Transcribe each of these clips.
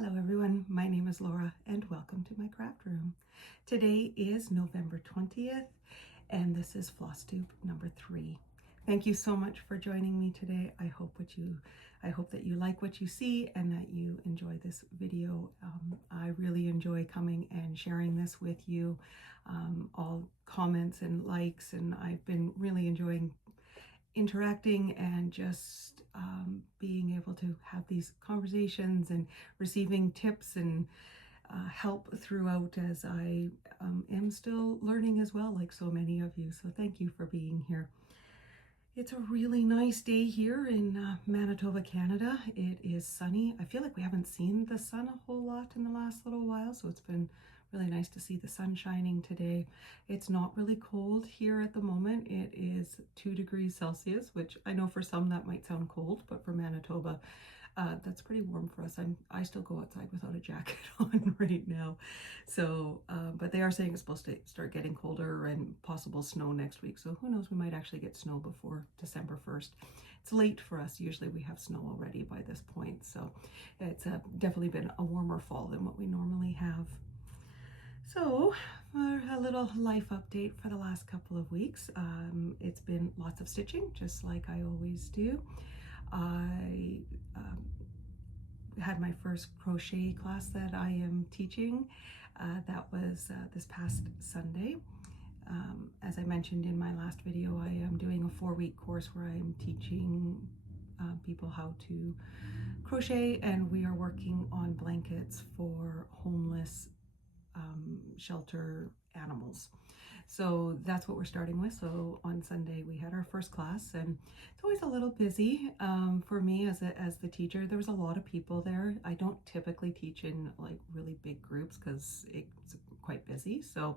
Hello everyone, my name is Laura and welcome to my craft room. Today is November 20th and this is Flosstube number 3. Thank you so much for joining me today. I hope that you like what you see and that you enjoy this video. I really enjoy coming and sharing this with you. All comments and likes, and I've been really enjoying interacting and just being able to have these conversations and receiving tips and help throughout as I am still learning as well, like so many of you. So thank you for being here. It's a really nice day here in Manitoba, Canada. It is sunny. I feel like we haven't seen the sun a whole lot in the last little while, so it's been really nice to see the sun shining today. It's not really cold here at the moment. It is 2 degrees Celsius, which I know for some that might sound cold, but for Manitoba, that's pretty warm for us. I still go outside without a jacket on right now. So, but they are saying it's supposed to start getting colder and possible snow next week. So who knows, we might actually get snow before December 1st. It's late for us. Usually we have snow already by this point. So it's definitely been a warmer fall than what we normally have. So, for a little life update for the last couple of weeks, it's been lots of stitching, just like I always do. I had my first crochet class that I am teaching. That was this past Sunday. As I mentioned in my last video, I am doing a 4-week course where I am teaching people how to crochet, and we are working on blankets for homeless shelter animals. So that's what we're starting with. So on Sunday we had our first class, and it's always a little busy for me as the teacher. There was a lot of people there. I don't typically teach in like really big groups because it's quite busy. So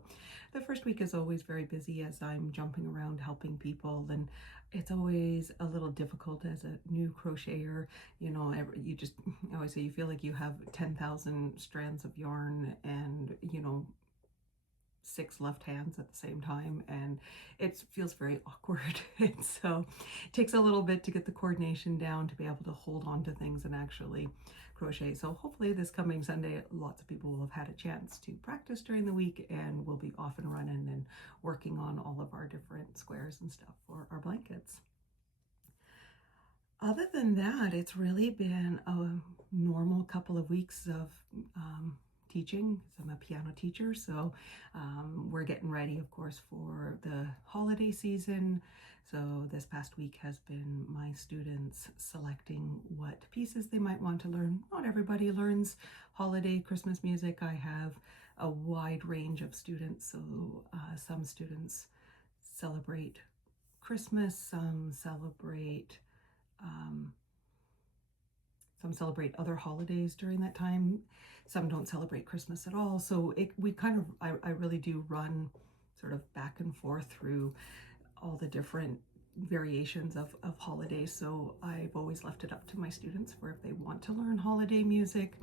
the first week is always very busy as I'm jumping around helping people, and it's always a little difficult as a new crocheter. You know, I always say you feel like you have 10,000 strands of yarn and, you know, 6 left hands at the same time, and it feels very awkward. And so it takes a little bit to get the coordination down to be able to hold on to things and actually crochet. So hopefully this coming Sunday, lots of people will have had a chance to practice during the week, and we'll be off and running and working on all of our different squares and stuff for our blankets. Other than that, it's really been a normal couple of weeks of teaching. I'm a piano teacher, so we're getting ready, of course, for the holiday season. So this past week has been my students selecting what pieces they might want to learn. Not everybody learns holiday Christmas music. I have a wide range of students. So some students celebrate Christmas, some celebrate other holidays during that time. Some don't celebrate Christmas at all. So I really do run sort of back and forth through all the different variations of holidays. So I've always left it up to my students for if they want to learn holiday music.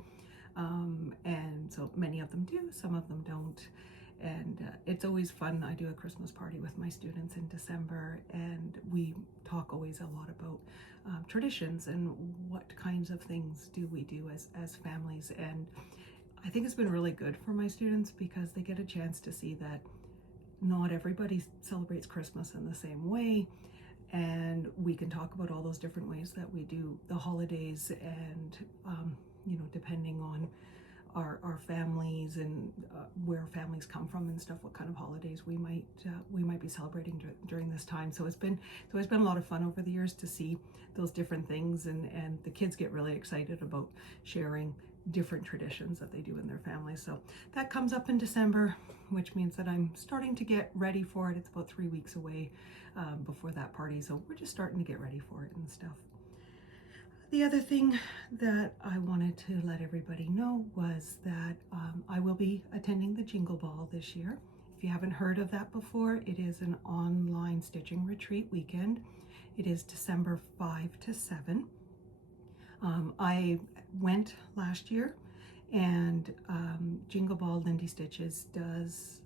And so many of them do, some of them don't. And it's always fun. I do a Christmas party with my students in December, and we talk always a lot about traditions and what kinds of things do we do as families. And I think it's been really good for my students because they get a chance to see that not everybody celebrates Christmas in the same way, and we can talk about all those different ways that we do the holidays, and you know, depending on our families and where families come from and stuff, what kind of holidays we might be celebrating during this time. So it's always been a lot of fun over the years to see those different things, and the kids get really excited about sharing different traditions that they do in their families. So that comes up in December, which means that I'm starting to get ready for it. It's about 3 weeks away before that party, so we're just starting to get ready for it and stuff. The other thing that I wanted to let everybody know was that I will be attending the Jingle Ball this year. If you haven't heard of that before, it is an online stitching retreat weekend. It is December 5 to 7. I went last year, and Jingle Ball Lindy Stitches does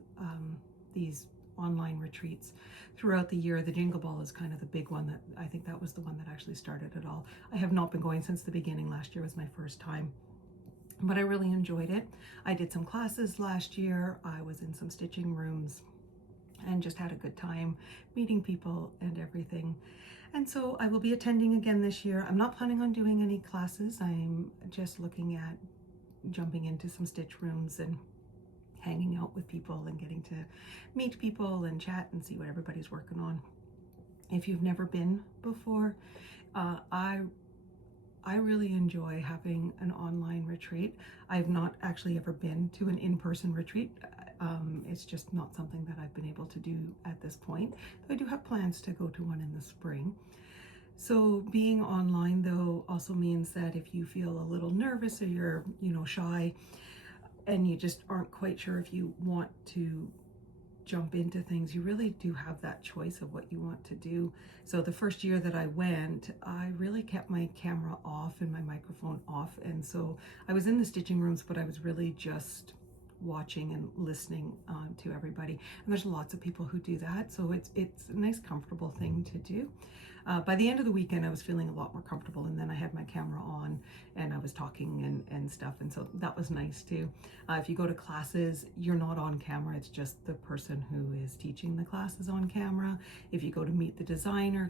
these online retreats throughout the year. The Jingle Ball is kind of the big one. That I think that was the one that actually started it all. I have not been going since the beginning. Last year was my first time, but I really enjoyed it. I did some classes last year. I was in some stitching rooms and just had a good time meeting people and everything. And so I will be attending again this year. I'm not planning on doing any classes. I'm just looking at jumping into some stitch rooms and hanging out with people and getting to meet people and chat and see what everybody's working on. If you've never been before, I really enjoy having an online retreat. I've not actually ever been to an in-person retreat. It's just not something that I've been able to do at this point. I do have plans to go to one in the spring. So being online though also means that if you feel a little nervous or you're, shy and you just aren't quite sure if you want to jump into things, you really do have that choice of what you want to do. So the first year that I went, I really kept my camera off and my microphone off, and so I was in the stitching rooms, but I was really just watching and listening to everybody. And there's lots of people who do that, so it's a nice comfortable thing to do. By the end of the weekend I was feeling a lot more comfortable, and then I had my camera on and I was talking and stuff, and so that was nice too. If you go to classes, you're not on camera, it's just the person who is teaching the class is on camera. If you go to meet the designer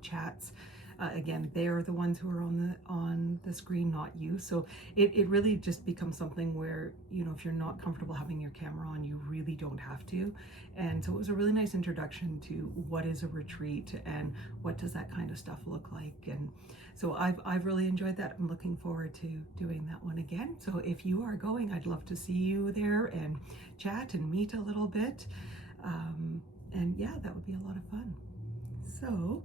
chats, again, they're the ones who are on the screen, not you. So it really just becomes something where, if you're not comfortable having your camera on, you really don't have to. And so it was a really nice introduction to what is a retreat and what does that kind of stuff look like. And so I've really enjoyed that. I'm looking forward to doing that one again. So if you are going, I'd love to see you there and chat and meet a little bit. And yeah, that would be a lot of fun. So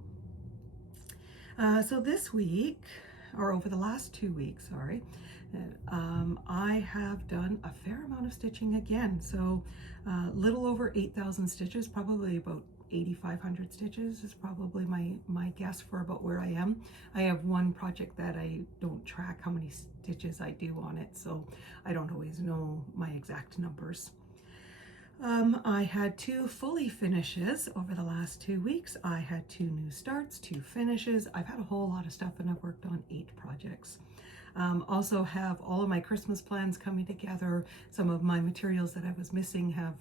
this week, or over the last 2 weeks, sorry, I have done a fair amount of stitching again. So little over 8,000 stitches, probably about 8,500 stitches is probably my guess for about where I am. I have one project that I don't track how many stitches I do on it, so I don't always know my exact numbers. I had 2 fully finishes over the last 2 weeks. I had 2 new starts, 2 finishes. I've had a whole lot of stuff, and I've worked on 8 projects. Also have all of my Christmas plans coming together. Some of my materials that I was missing have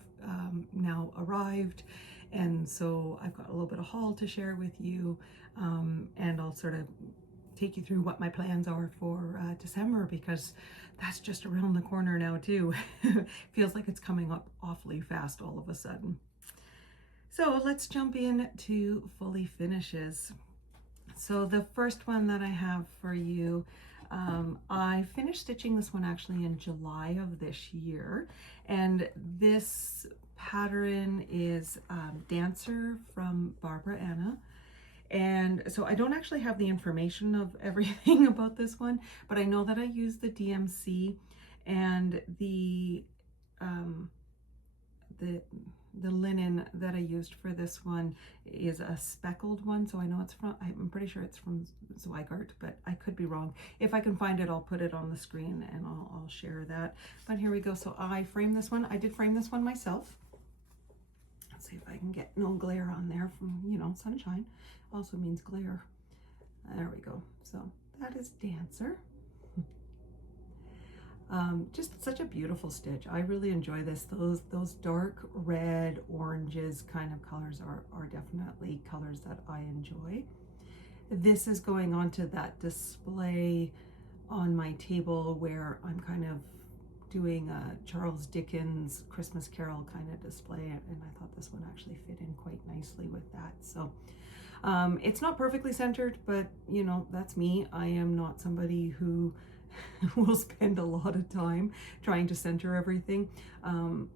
now arrived, and so I've got a little bit of haul to share with you, and I'll sort of take you through what my plans are for December, because that's just around the corner now too. Feels like it's coming up awfully fast all of a sudden. So let's jump in to fully finishes. So the first one that I have for you, I finished stitching this one actually in July of this year, and this pattern is Dancer from Barbara Anna. And so I don't actually have the information of everything about this one, but I know that I used the DMC, and the linen that I used for this one is a speckled one. So I know it's from, I'm pretty sure it's from Zweigart, but I could be wrong. If I can find it, I'll put it on the screen and I'll share that. But here we go. So I framed this one. I did frame this one myself. Let's see if I can get no glare on there from, sunshine also means glare. There we go. So that is Dancer. Just such a beautiful stitch. I really enjoy this. Those dark red, oranges kind of colors are definitely colors that I enjoy. This is going on to that display on my table where I'm kind of doing a Charles Dickens Christmas Carol kind of display, and I thought this one actually fit in quite nicely with that. So it's not perfectly centered, but that's me. I am not somebody who will spend a lot of time trying to center everything. I'm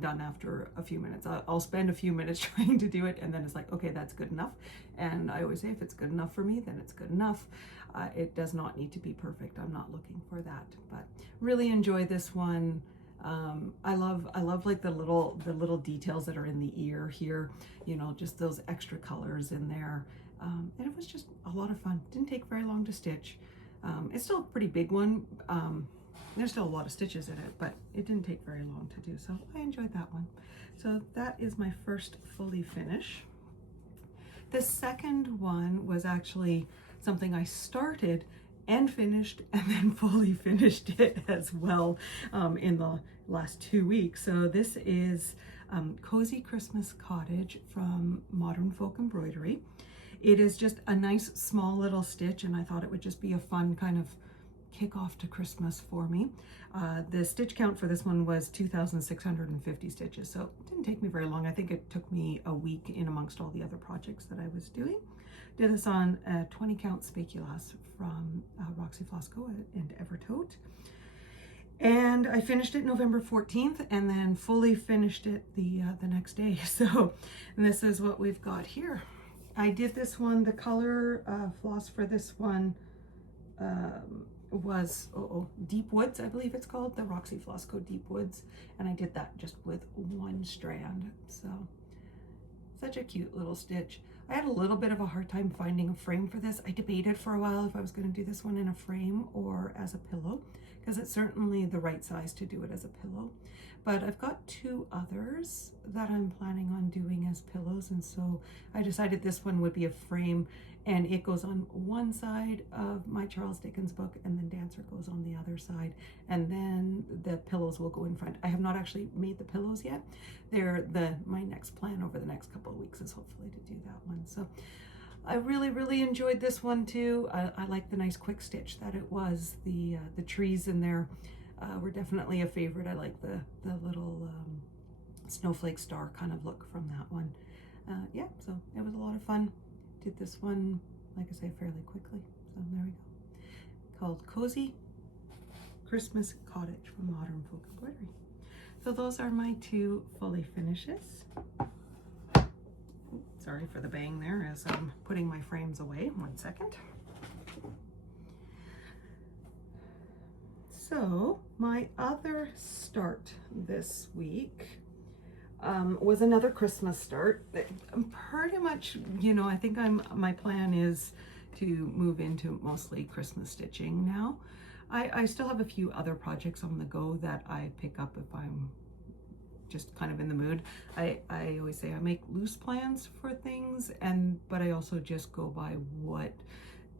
done after a few minutes. I'll spend a few minutes trying to do it, and then it's like, okay, that's good enough. And I always say, if it's good enough for me, then it's good enough. It does not need to be perfect. I'm not looking for that, but really enjoy this one. I love like the little details that are in the ear here, just those extra colors in there. And it was just a lot of fun. Didn't take very long to stitch. It's still a pretty big one. There's still a lot of stitches in it, but it didn't take very long to do, so I enjoyed that one. So that is my first fully finish. The second one was actually something I started and finished and then fully finished it as well in the last 2 weeks. So this is Cozy Christmas Cottage from Modern Folk Embroidery. It is just a nice small little stitch, and I thought it would just be a fun kind of kickoff to Christmas for me. The stitch count for this one was 2,650 stitches, so it didn't take me very long. I think it took me a week in amongst all the other projects that I was doing. Did this on a 20 count speculoos from Roxy Flosco and Evertote. And I finished it November 14th and then fully finished it the next day. So this is what we've got here. I did this one, the color floss for this one was Deep Woods, I believe it's called, the Roxy Flosco Deep Woods, and I did that just with one strand. So such a cute little stitch. I had a little bit of a hard time finding a frame for this. I debated for a while if I was going to do this one in a frame or as a pillow, because it's certainly the right size to do it as a pillow. But I've got 2 others that I'm planning on doing as pillows, and so I decided this one would be a frame, and it goes on one side of my Charles Dickens book, and then Dancer goes on the other side, and then the pillows will go in front. I have not actually made the pillows yet. They're my next plan over the next couple of weeks is hopefully to do that one. So I really enjoyed this one too. I like the nice quick stitch that it was. The trees in there were definitely a favorite. I like the little snowflake star kind of look from that one. Yeah, so it was a lot of fun. Did this one, like I say, fairly quickly. So there we go. Called Cozy Christmas Cottage from Modern Folk Embroidery. So those are my 2 fully finishes. Sorry for the bang there as I'm putting my frames away. 1 second. So my other start this week was another Christmas start. Pretty much, you know, I think my plan is to move into mostly Christmas stitching now. I still have a few other projects on the go that I pick up if I'm just kind of in the mood. I always say I make loose plans for things, but I also just go by what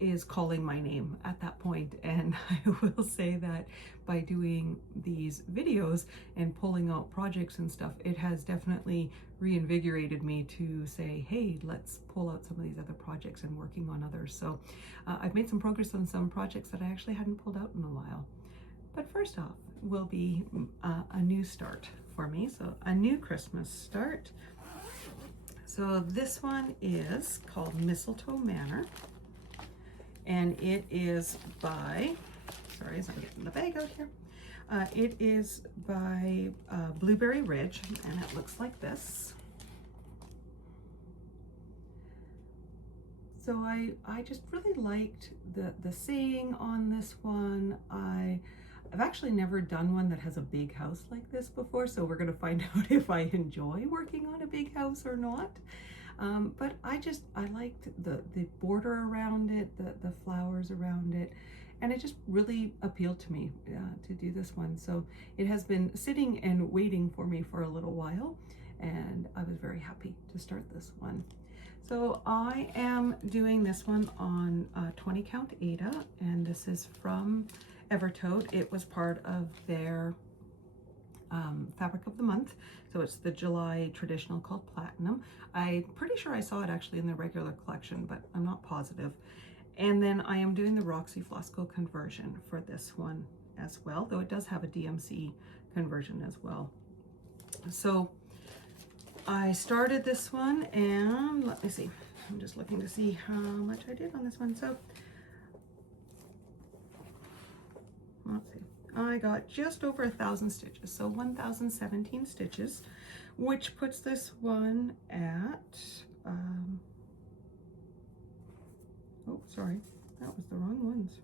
is calling my name at that point. And I will say that by doing these videos and pulling out projects and stuff, it has definitely reinvigorated me to say, hey, let's pull out some of these other projects and working on others. So I've made some progress on some projects that I actually hadn't pulled out in a while. But first off will be a new start for me. So a new Christmas start. So this one is called Mistletoe Manor. And it is by, sorry, as I'm getting the bag out here. It is by Blueberry Ridge, and it looks like this. So I just really liked the saying on this one. I've actually never done one that has a big house like this before, so we're gonna find out if I enjoy working on a big house or not. But I liked the border around it, the flowers around it, and it just really appealed to me to do this one. So it has been sitting and waiting for me for a little while, and I was very happy to start this one. So I am doing this one on 20 count Aida, and this is from Evertote. It was part of their fabric of the month. So it's the July traditional called Platinum. I'm pretty sure I saw it actually in the regular collection, but I'm not positive. And then I am doing the Roxy Flosco conversion for this one as well, though it does have a DMC conversion as well. So I started this one, and let me see. I'm just looking to see how much I did on this one. So let's see. I got just over 1,000 stitches, so 1,017 stitches, which puts this one at, oh, sorry, that was the wrong ones.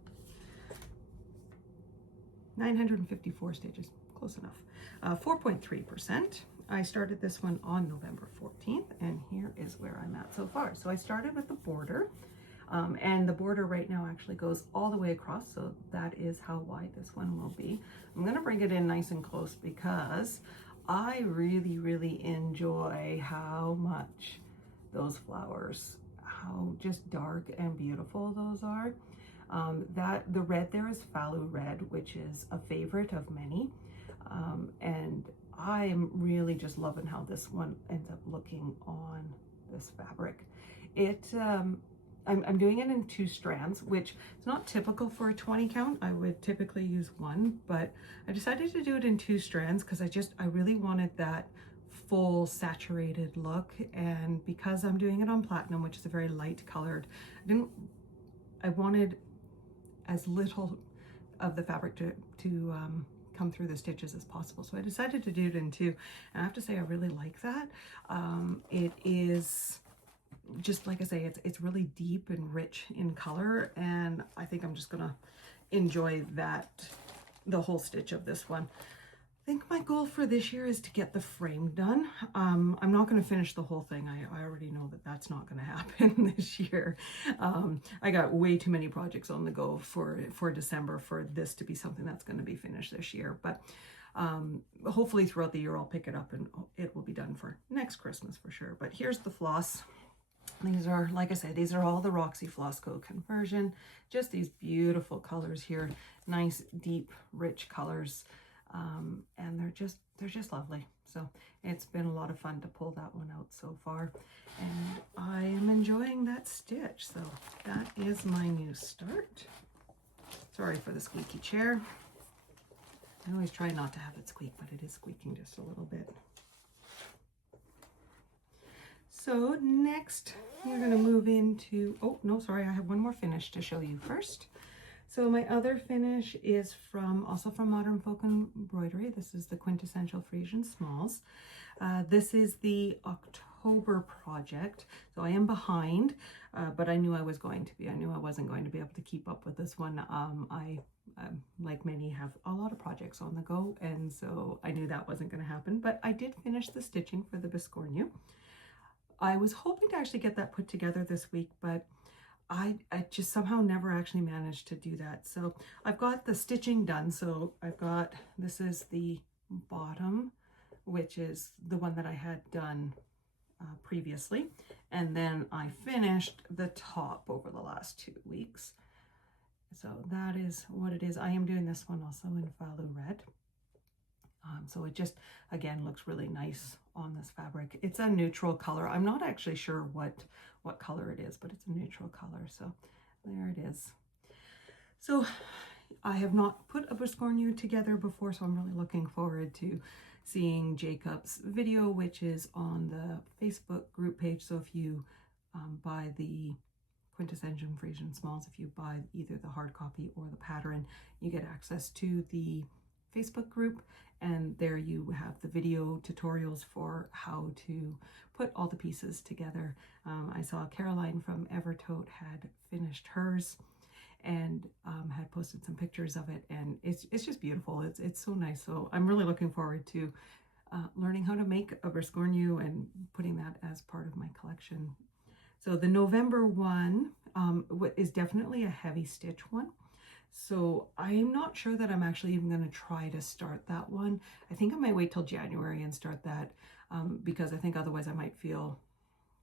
954 stitches, close enough. 4.3%. I started this one on November 14th, and here is where I'm at so far. So I started with the border. And the border right now actually goes all the way across, so that is how wide this one will be. I'm going to bring it in nice and close because I really enjoy how much those flowers how just dark and beautiful those are. The red there is Fallow Red, which is a favorite of many. And I am really just loving how this one ends up looking on this fabric. I'm doing it in 2 strands, which is not typical for a 20 count. I would typically use 1, but I decided to do it in 2 strands because I really wanted that full saturated look. And because I'm doing it on platinum, which is a very light colored, I wanted as little of the fabric to come through the stitches as possible. So I decided to do it in 2, and I have to say I really like that. It is just, like I say, it's really deep and rich in color, and I think I'm just gonna enjoy that, the whole stitch of this one. I think my goal for this year is to get the frame done. I'm not going to finish the whole thing. I already know that that's not going to happen this year. I got way too many projects on the go for December for this to be something that's going to be finished this year. But hopefully throughout the year I'll pick it up and it will be done for next Christmas for sure. But here's the floss. These are, like I said, these are all the Roxy Floss Co conversion. Just these beautiful colors here. Nice, deep, rich colors. And they're just lovely. So it's been a lot of fun to pull that one out so far, and I am enjoying that stitch. So that is my new start. Sorry for the squeaky chair. I always try not to have it squeak, but it is squeaking just a little bit. So next we're going to move into, oh no, sorry, I have one more finish to show you first. So my other finish is also from Modern Folk Embroidery. This is the Quintessential Friesen Smalls. This is the October project. So I am behind, but I knew I was going to be. I knew I wasn't going to be able to keep up with this one. I, like many, have a lot of projects on the go, and so I knew that wasn't going to happen. But I did finish the stitching for the Biscornu. I was hoping to actually get that put together this week, but I just somehow never actually managed to do that. So I've got the stitching done. So this is the bottom, which is the one that I had done previously. And then I finished the top over the last 2 weeks. So that is what it is. I am doing this one also in Fallow Red. So it just, again, looks really nice on this fabric. It's a neutral color. I'm not actually sure what color it is, but it's a neutral color. So there it is. So I have not put a Biscornu together before, so I'm really looking forward to seeing Jacob's video, which is on the Facebook group page. So if you buy the Quintessential Friesen Smalls, if you buy either the hard copy or the pattern, you get access to the Facebook group, and there you have the video tutorials for how to put all the pieces together. I saw Caroline from Evertote had finished hers and had posted some pictures of it, and it's just beautiful. It's so nice. So I'm really looking forward to learning how to make a Biscornu and putting that as part of my collection. So the November one is definitely a heavy stitch one. So I'm not sure that I'm actually even going to try to start that one. I think I might wait till January and start that because I think otherwise I might feel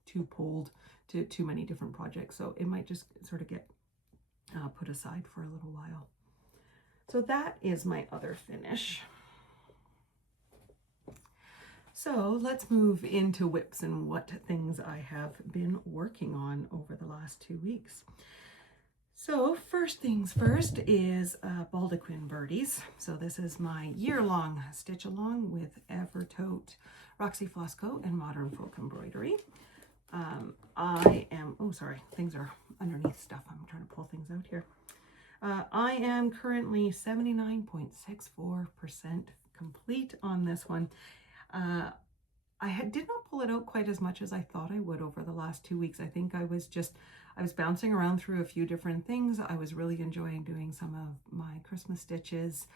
too pulled to too many different projects. So it might just sort of get put aside for a little while. So that is my other finish. So let's move into whips and what things I have been working on over the last 2 weeks. So first things first is Baldaquin Birdies. So this is my year-long stitch along with Evertote, Roxy Floss Co, and Modern Folk Embroidery. Oh sorry, things are underneath stuff. I'm trying to pull things out here. I am currently 79.64% complete on this one. I did not pull it out quite as much as I thought I would over the last 2 weeks. I think I was bouncing around through a few different things. I was really enjoying doing some of my Christmas stitches.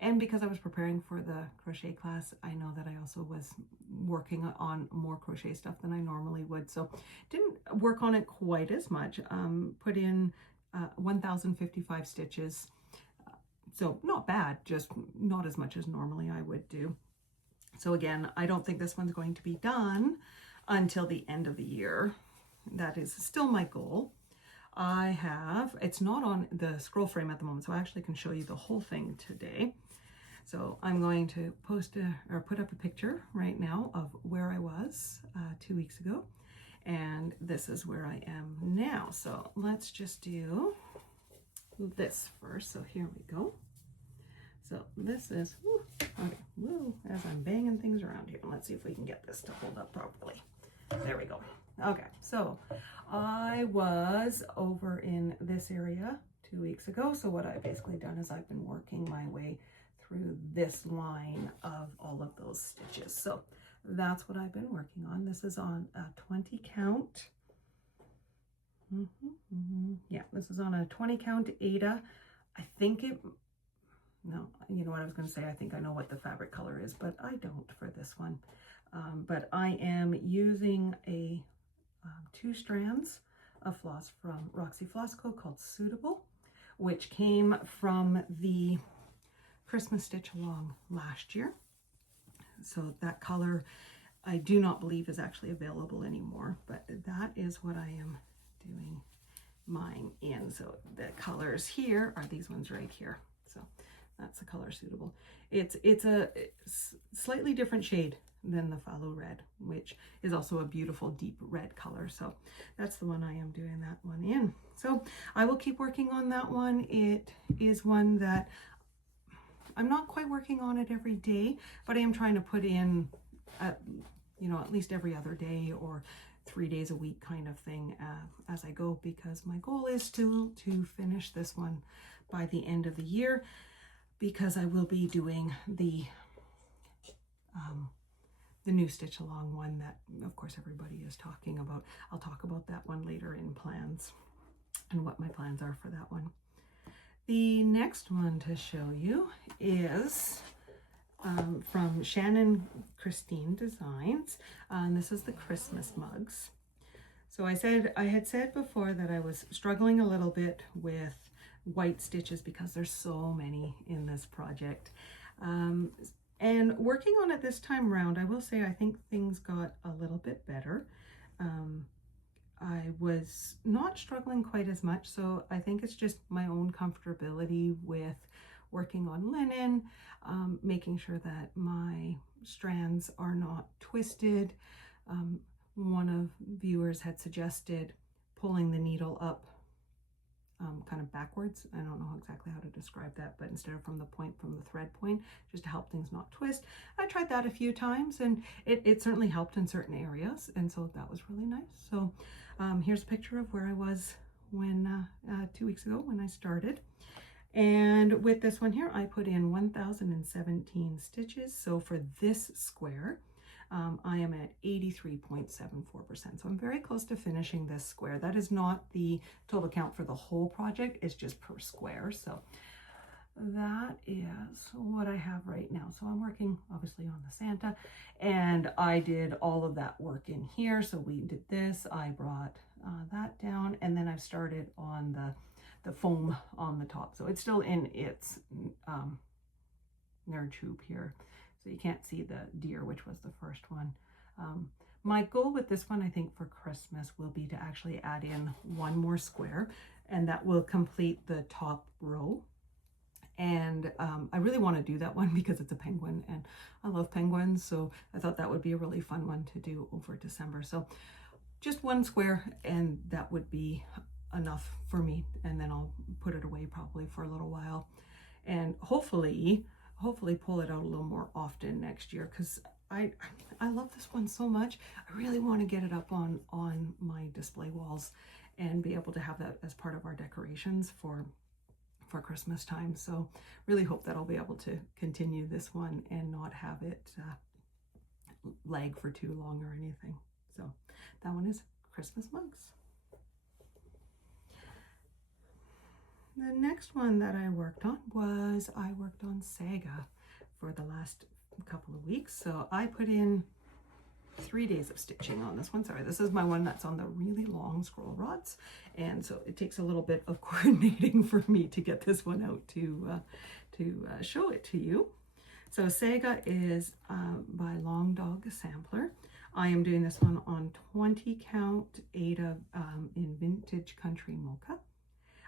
And because I was preparing for the crochet class, I know that I also was working on more crochet stuff than I normally would. So didn't work on it quite as much. Put in 1,055 stitches. So not bad, just not as much as normally I would do. So again, I don't think this one's going to be done until the end of the year. that is still my goal. I have, it's not on the scroll frame at the moment, so I actually can show you the whole thing today. So I'm going to post or put up a picture right now of where I was 2 weeks ago, and this is where I am now. So let's just do this first. So here we go. So this is, okay, as I'm banging things around here. Let's see if we can get this to hold up properly. There we go. Okay, so I was over in this area 2 weeks ago. So what I've basically done is I've been working my way through this line of all of those stitches. So that's what I've been working on. This is on a 20 count. Yeah, this is on a 20 count Ada. I think no, you know what I was going to say, I think I know what the fabric color is, but I don't for this one. But I am using a 2 strands of floss from Roxy Floss Co. called Suitable, which came from the Christmas stitch along last year. So that color I do not believe is actually available anymore, but that is what I am doing mine in. So the colors here are these ones right here. So that's the color Suitable. It's a slightly different shade than the Phthalo Red, which is also a beautiful deep red color. So that's the one I am doing that one in. So I will keep working on that one. It is one that I'm not quite working on it every day, but I am trying to put in, you know, at least every other day or 3 days a week kind of thing as I go, because my goal is still to finish this one by the end of the year, because I will be doing the new stitch along one that of course everybody is talking about. I'll talk about that one later in plans and what my plans are for that one. The next one to show you is from Shannon Christine Designs. This is the Christmas mugs. So I had said before that I was struggling a little bit with white stitches because there's so many in this project. And working on it this time around, I will say I think things got a little bit better. I was not struggling quite as much, so I think it's just my own comfortability with working on linen, making sure that my strands are not twisted. One of viewers had suggested pulling the needle up kind of backwards. I don't know exactly how to describe that, but instead of from the thread point, just to help things not twist. I tried that a few times, and it certainly helped in certain areas, and so that was really nice. So here's a picture of where I was when 2 weeks ago when I started. And with this one here, I put in 1,017 stitches. So for this square, I am at 83.74%. So I'm very close to finishing this square. That is not the total count for the whole project, it's just per square. So that is what I have right now. So I'm working obviously on the Santa, and I did all of that work in here. So we did this, I brought that down, and then I've started on the foam on the top. So it's still in its nerd tube here. So you can't see the deer, which was the first one. My goal with this one, I think for Christmas, will be to actually add in one more square, and that will complete the top row. And I really want to do that one because it's a penguin, and I love penguins. So I thought that would be a really fun one to do over December. So just one square, and that would be enough for me. And then I'll put it away probably for a little while, and hopefully pull it out a little more often next year, because I love this one so much. I really want to get it up on my display walls and be able to have that as part of our decorations for Christmas time. So really hope that I'll be able to continue this one and not have it lag for too long or anything. So that one is Christmas mugs. The next one that I worked on was SAGA for the last couple of weeks. So I put in 3 days of stitching on this one. Sorry, this is my one that's on the really long scroll rods, and so it takes a little bit of coordinating for me to get this one out to show it to you. So SAGA is by Long Dog Sampler. I am doing this one on 20 count Ada in Vintage Country Mocha.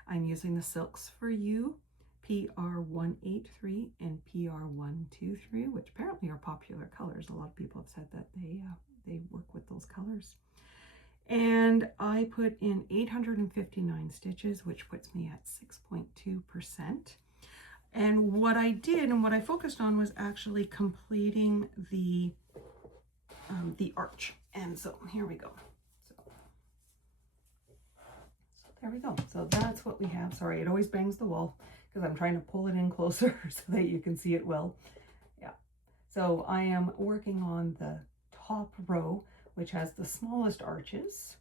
I'm using the Silks for You PR183 and PR123, which apparently are popular colors. A lot of people have said that they work with those colors. And I put in 859 stitches, which puts me at 6.2%. And what I did and what I focused on was actually completing the arch. And so here we go. So there we go. So that's what we have. Sorry, it always bangs the wall because I'm trying to pull it in closer so that you can see it well. Yeah. So I am working on the top row, which has the smallest arches.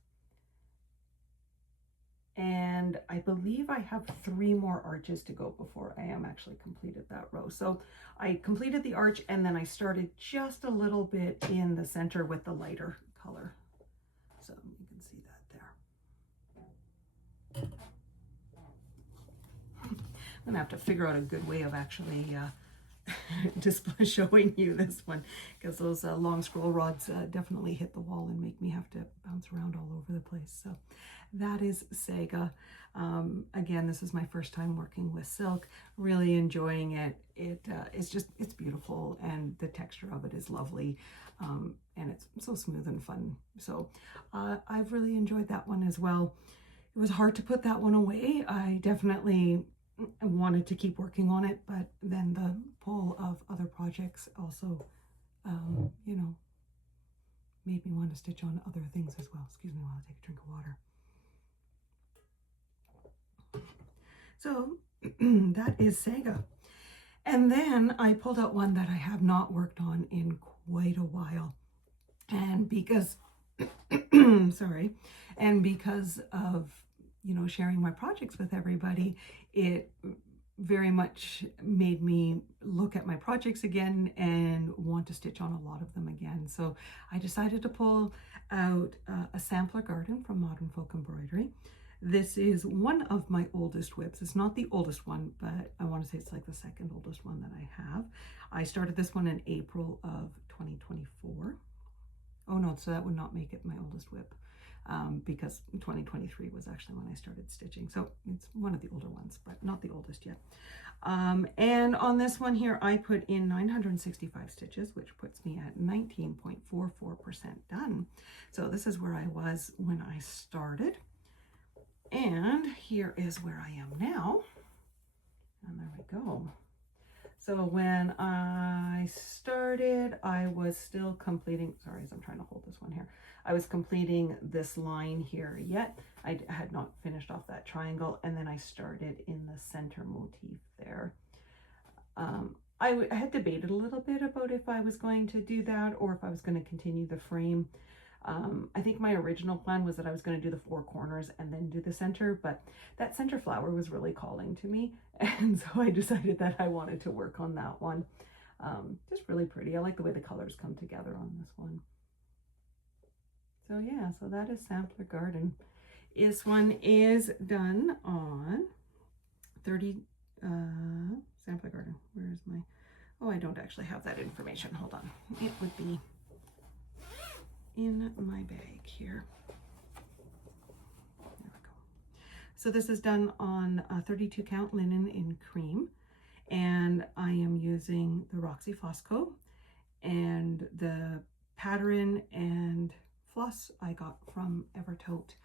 And I believe I have 3 more arches to go before I am actually completed that row. So I completed the arch and then I started just a little bit in the center with the lighter color. So you can see that there. I'm gonna have to figure out a good way of actually display showing you this one, because those long scroll rods definitely hit the wall and make me have to bounce around all over the place. So that is SAGA. Again, this is my first time working with silk. Really enjoying it. It's beautiful, and the texture of it is lovely, and it's so smooth and fun. So I've really enjoyed that one as well. It was hard to put that one away. I definitely wanted to keep working on it, but then the pull of other projects also, you know, made me want to stitch on other things as well. Excuse me while I take a drink of water. So that is SAGA. And then I pulled out one that I have not worked on in quite a while. And because, sorry, and because of, you know, sharing my projects with everybody, it very much made me look at my projects again and want to stitch on a lot of them again. So I decided to pull out a sampler garden from Modern Folk Embroidery. This is one of my oldest whips. It's not the oldest one, but I want to say it's like the second oldest one that I have. I started this one in April of 2024. Oh no, so that would not make it my oldest whip, because 2023 was actually when I started stitching. So it's one of the older ones, but not the oldest yet. And on this one here, I put in 965 stitches, which puts me at 19.44% done. So this is where I was when I started. And here is where I am now. And there we go. So when I started, I was still completing, sorry, as I'm trying to hold this one here, I was completing this line here yet. I had not finished off that triangle, and then I started in the center motif there. I had debated a little bit about if I was going to do that or if I was going to continue the frame. I think my original plan was that I was going to do the 4 corners and then do the center, but that center flower was really calling to me, and so I decided that I wanted to work on that one. Just really pretty. I like the way the colors come together on this one. So yeah, so that is Sampler Garden. This one is done on 30, Sampler Garden. Where is my, oh, I don't actually have that information. Hold on. It would be in my bag here. There we go. So this is done on 32 count linen in cream, and I am using the Roxy Flossco, and the pattern and floss I got from Evertote,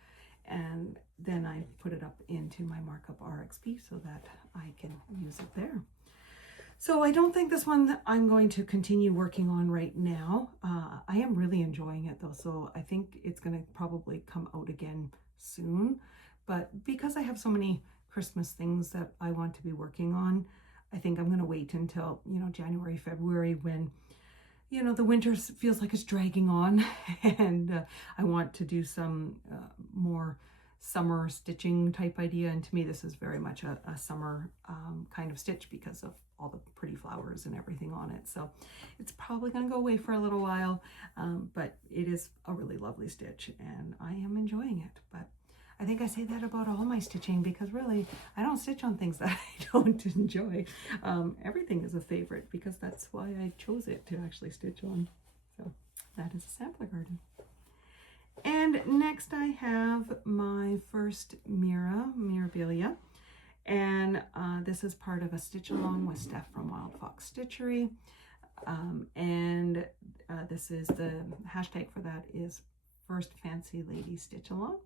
and then I put it up into my markup RXP so that I can use it there. So I don't think this one I'm going to continue working on right now. I am really enjoying it though, so I think it's going to probably come out again soon. But because I have so many Christmas things that I want to be working on, I think I'm going to wait until, you know, January, February, when, you know, the winter feels like it's dragging on, and I want to do some more summer stitching type idea. And to me, this is very much a summer kind of stitch because of all the pretty flowers and everything on it. So it's probably going to go away for a little while, but it is a really lovely stitch and I am enjoying it. But I think I say that about all my stitching, because really I don't stitch on things that I don't enjoy. Everything is a favorite because that's why I chose it to actually stitch on. So that is a sampler garden. And next I have my first Mirabilia. And this is part of a stitch along with Steph from Wild Fox Stitchery. This is the hashtag for that is First Fancy Lady Stitch Along.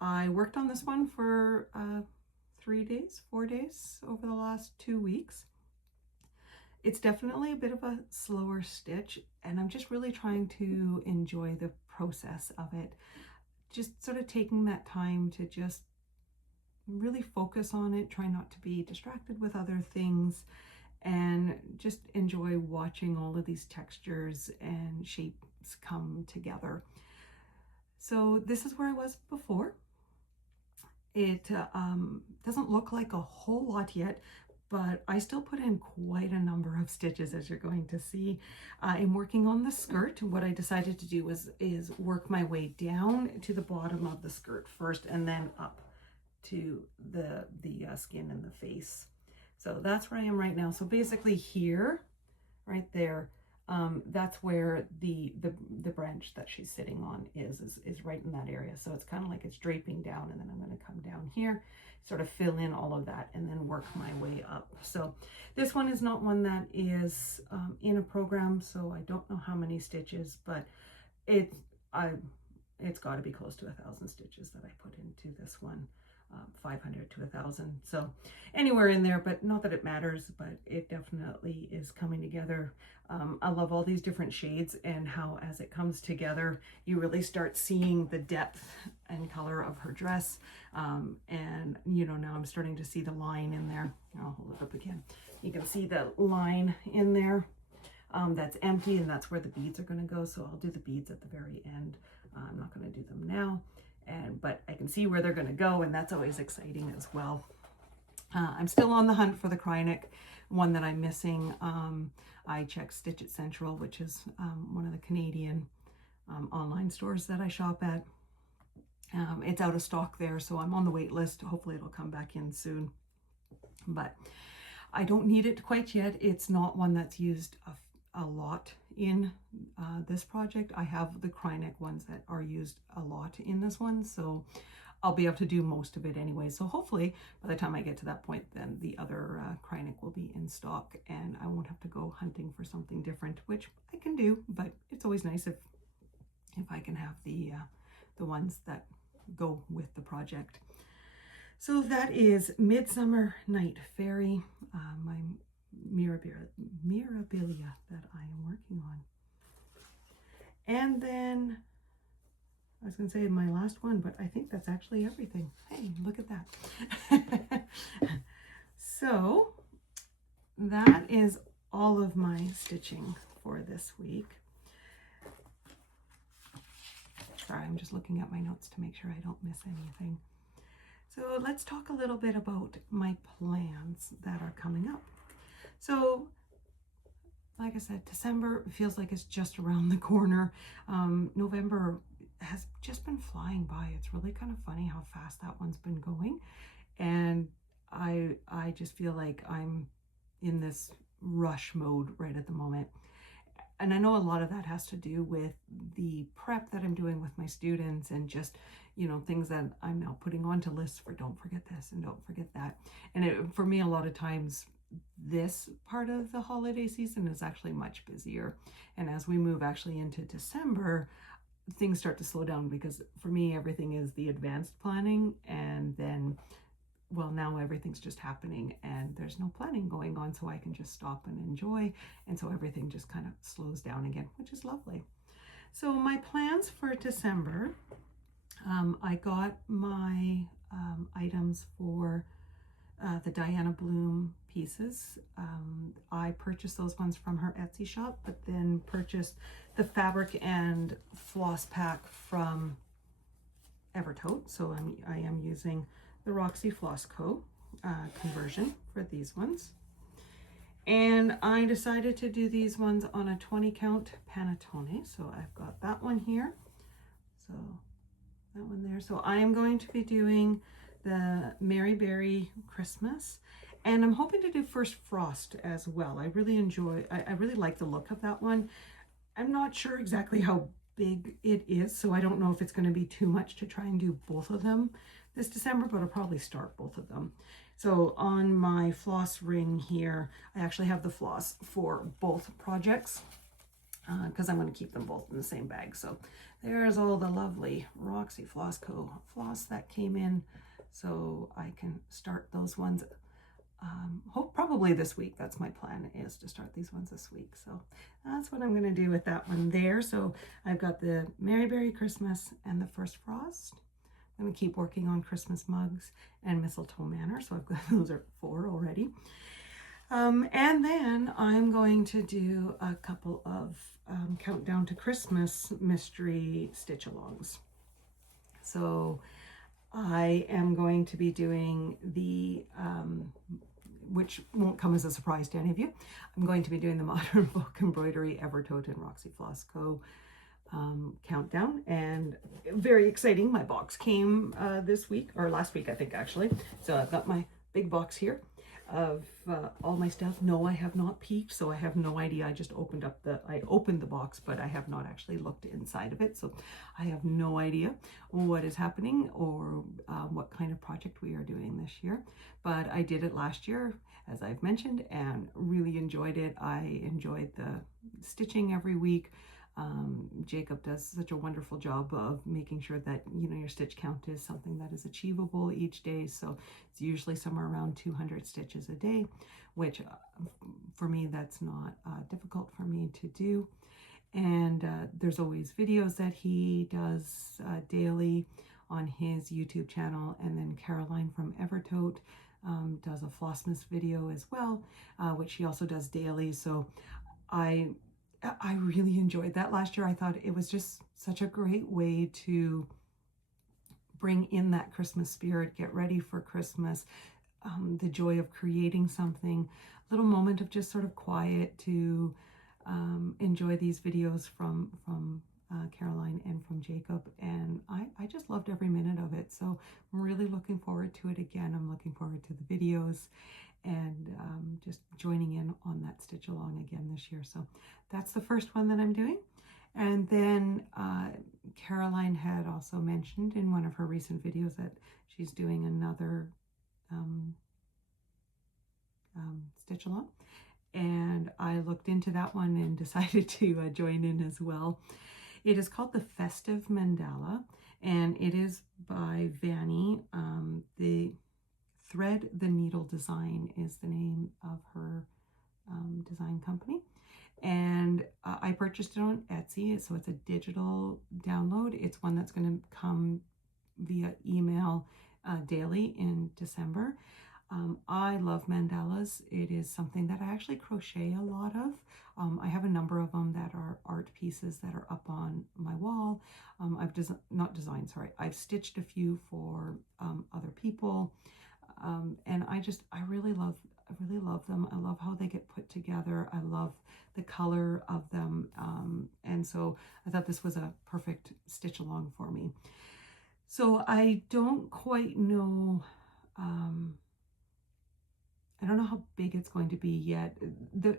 I worked on this one for 4 days over the last 2 weeks. It's definitely a bit of a slower stitch, and I'm just really trying to enjoy the process of it. Just sort of taking that time to just really focus on it, try not to be distracted with other things, and just enjoy watching all of these textures and shapes come together. So this is where I was before. It doesn't look like a whole lot yet, but I still put in quite a number of stitches, as you're going to see. In working on the skirt, what I decided to do is work my way down to the bottom of the skirt first, and then up to the skin and the face. So that's where I am right now. So basically here, right there, that's where the branch that she's sitting on is right in that area. So it's kind of like it's draping down, and then I'm going to come down here, sort of fill in all of that, and then work my way up. So this one is not one that is in a program, so I don't know how many stitches, but it's got to be close to 1,000 stitches that I put into this one. 500 to 1,000, so anywhere in there, but not that it matters, but it definitely is coming together. I love all these different shades, and how as it comes together you really start seeing the depth and color of her dress. And you know, now I'm starting to see the line in there. I'll hold it up again. You can see the line in there that's empty, and that's where the beads are going to go. So I'll do the beads at the very end. I'm not going to do them now. But I can see where they're going to go, and that's always exciting as well. I'm still on the hunt for the Krynic one that I'm missing. I checked Stitch It Central, which is one of the Canadian online stores that I shop at. It's out of stock there, so I'm on the wait list. Hopefully it'll come back in soon, but I don't need it quite yet. It's not one that's used a lot in this project. I have the Krynic ones that are used a lot in this one, so I'll be able to do most of it anyway. So hopefully by the time I get to that point, then the other Krynic will be in stock, and I won't have to go hunting for something different, which I can do, but it's always nice if I can have the ones that go with the project. So that is Midsummer Night Fairy, my Mirabilia that I am working on. And then I was going to say my last one, but I think that's actually everything. Hey, look at that. So that is all of my stitching for this week. Sorry, I'm just looking at my notes to make sure I don't miss anything. So let's talk a little bit about my plans that are coming up. So, like I said, December feels like it's just around the corner. November has just been flying by. It's really kind of funny how fast that one's been going. And I just feel like I'm in this rush mode right at the moment. And I know a lot of that has to do with the prep that I'm doing with my students, and just, you know, things that I'm now putting onto lists for don't forget this and don't forget that. And for me, a lot of times, this part of the holiday season is actually much busier. And as we move actually into December, things start to slow down, because for me, everything is the advanced planning, and then, well, now everything's just happening and there's no planning going on, so I can just stop and enjoy. And so everything just kind of slows down again, which is lovely. So my plans for December, I got my items for the Diana Bloom pieces. I purchased those ones from her Etsy shop, but then purchased the fabric and floss pack from Evertote. So I am using the Roxy Floss Co. Conversion for these ones. And I decided to do these ones on a 20 count panettone. So I've got that one here. So that one there. So I am going to be doing the Mary Berry Christmas, and I'm hoping to do First Frost as well. I really like the look of that one. I'm not sure exactly how big it is, so I don't know if it's going to be too much to try and do both of them this December, but I'll probably start both of them. So on my floss ring here, I actually have the floss for both projects because I'm going to keep them both in the same bag. So there's all the lovely Roxy Floss Co. floss that came in, so I can start those ones hope probably this week. That's my plan, is to start these ones this week. So that's what I'm going to do with that one there. So I've got the Merry Christmas and the First Frost. I'm going to keep working on Christmas mugs and Mistletoe Manor. So I've got, those are 4 already. And then I'm going to do a couple of Countdown to Christmas mystery stitch alongs. So I am going to be doing the, which won't come as a surprise to any of you, I'm going to be doing the Modern Book Embroidery Evertote and Roxy Floss Co. Countdown, and very exciting. My box came this week, or last week I think actually. So I've got my big box here of all my stuff. No, I have not peeked, so I have no idea. I just opened the box, but I have not actually looked inside of it, so I have no idea what is happening or what kind of project we are doing this year. But I did it last year, as I've mentioned, and really enjoyed it. I enjoyed the stitching every week. Jacob does such a wonderful job of making sure that, you know, your stitch count is something that is achievable each day. So it's usually somewhere around 200 stitches a day, which for me, that's not difficult for me to do. And there's always videos that he does daily on his YouTube channel. And then Caroline from Evertote does a Flossmas video as well, which she also does daily. So I really enjoyed that last year. I thought it was just such a great way to bring in that Christmas spirit, get ready for Christmas, the joy of creating something, a little moment of just sort of quiet to enjoy these videos from Caroline and from Jacob. And I just loved every minute of it. So I'm really looking forward to it again. I'm looking forward to the videos and just joining in on that stitch along again this year. So that's the first one that I'm doing. And then Caroline had also mentioned in one of her recent videos that she's doing another stitch along. And I looked into that one and decided to join in as well. It is called the Festive Mandala, and it is by Vanny. The Thread the Needle Design is the name of her design company. And I purchased it on Etsy, so it's a digital download. It's one that's going to come via email daily in December. I love mandalas. It is something that I actually crochet a lot of. I have a number of them that are art pieces that are up on my wall. I've stitched a few for other people. And I really love them. I love how they get put together. I love the color of them. And so I thought this was a perfect stitch along for me. So I don't quite know, I don't know how big it's going to be yet.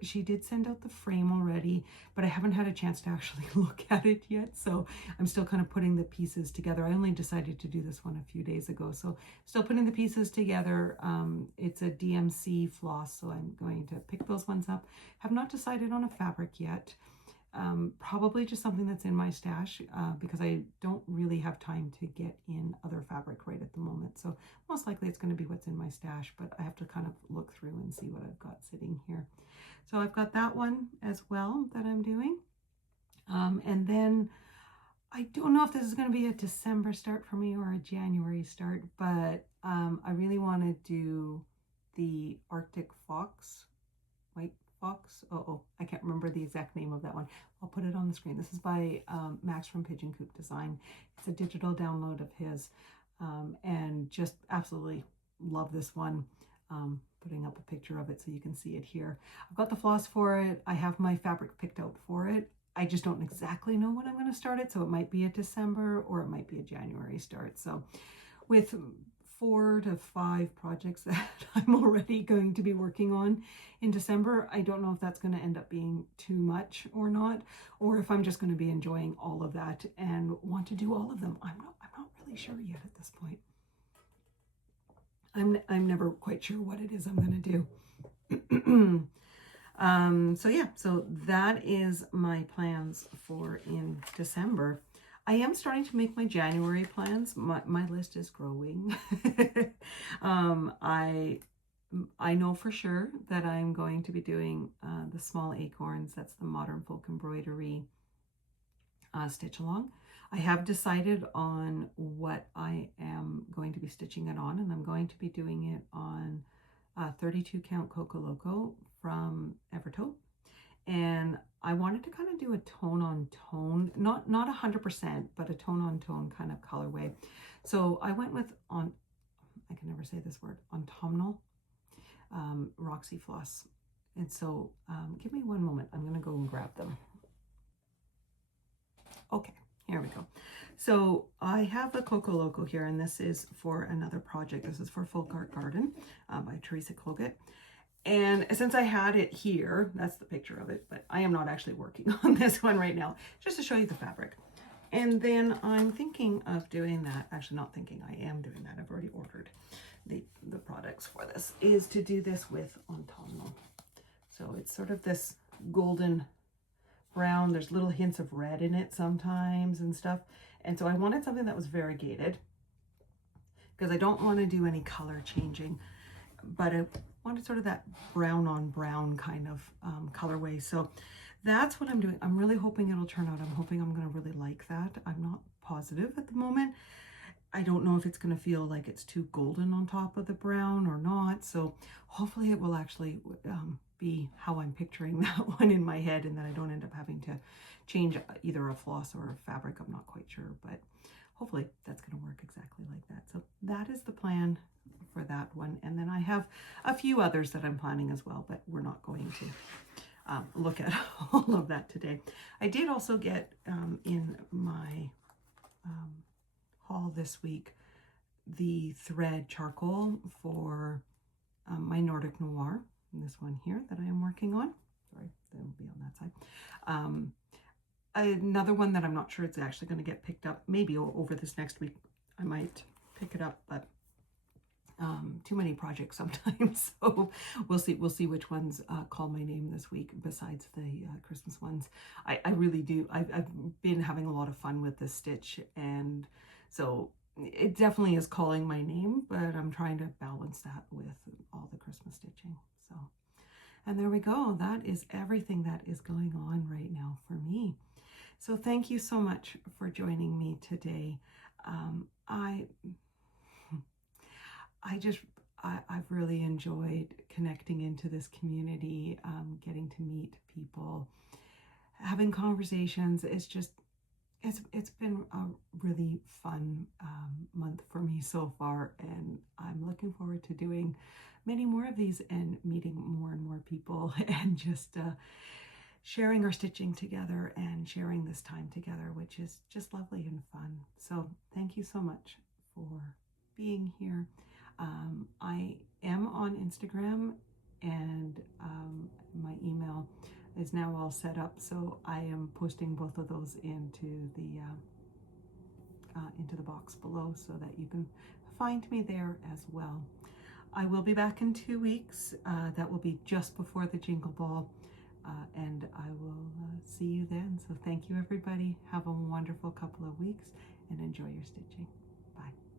She did send out the frame already, but I haven't had a chance to actually look at it yet. So I'm still kind of putting the pieces together. I only decided to do this one a few days ago. So still putting the pieces together. It's a DMC floss, so I'm going to pick those ones up. Have not decided on a fabric yet. Probably just something that's in my stash because I don't really have time to get in other fabric right at the moment. So most likely it's going to be what's in my stash, but I have to kind of look through and see what I've got sitting here. So I've got that one as well that I'm doing. And then I don't know if this is going to be a December start for me or a January start, but I really want to do the Arctic Fox, White Fox. I can't remember the exact name of that one. I'll put it on the screen. This is by Max from Pigeon Coop Design. It's a digital download of his, and just absolutely love this one. Putting up a picture of it so you can see it here. I've got the floss for it. I have my fabric picked out for it. I just don't exactly know when I'm going to start it, so it might be a December or it might be a January start. So with 4 to 5 projects that I'm already going to be working on in December. I don't know if that's going to end up being too much or not, or if I'm just going to be enjoying all of that and want to do all of them. I'm not really sure yet at this point. I'm never quite sure what it is I'm going to do. So yeah, so that is my plans for in December. I am starting to make my January plans. My list is growing. I know for sure that I'm going to be doing the small acorns. That's the modern folk embroidery stitch along. I have decided on what I am going to be stitching it on, and I'm going to be doing it on 32 count Coco Loco from Evertoe. And I wanted to kind of do a tone on tone, not 100%, but a tone on tone kind of colorway. So I went with I can never say this word, autumnal Roxy floss. And so give me one moment. I'm going to go and grab them. Okay, here we go. So I have a Coco Loco here, and this is for another project. This is for Folk Art Garden by Teresa Colgate. And since I had it here, that's the picture of it, but I am not actually working on this one right now, just to show you the fabric. And then I'm thinking of doing that, actually not thinking, I am doing that. I've already ordered the products for this, is to do this with autumnal. So it's sort of this golden brown. There's little hints of red in it sometimes and stuff. And so I wanted something that was variegated because I don't want to do any color changing, but I wanted sort of that brown on brown kind of colorway. So that's what I'm doing. I'm really hoping it'll turn out. I'm hoping I'm going to really like that. I'm not positive at the moment. I don't know if it's going to feel like it's too golden on top of the brown or not. So hopefully it will actually be how I'm picturing that one in my head, and then I don't end up having to change either a floss or a fabric. I'm not quite sure, but hopefully that's going to work exactly like that. So that is the plan for that one. And then I have a few others that I'm planning as well, but we're not going to look at all of that today. I did also get in my haul this week the thread charcoal for my Nordic Noir, this one here that I am working on. Sorry, that will be on that side. Another one that I'm not sure it's actually going to get picked up. Maybe over this next week I might pick it up, but too many projects sometimes. So we'll see which ones call my name this week besides the Christmas ones. I really do. I've been having a lot of fun with this stitch, and so it definitely is calling my name, but I'm trying to balance that with all the Christmas stitching. So, and there we go. That is everything that is going on right now for me. So thank you so much for joining me today. I've really enjoyed connecting into this community, getting to meet people, having conversations. It's been a really fun month for me so far, and I'm looking forward to doing many more of these and meeting more and more people and just sharing our stitching together and sharing this time together, which is just lovely and fun. So thank you so much for being here. I am on Instagram, and my email is now all set up, so I am posting both of those into the box below so that you can find me there as well. I will be back in 2 weeks. That will be just before the Jingle Ball, and I will see you then. So thank you, everybody. Have a wonderful couple of weeks and enjoy your stitching. Bye.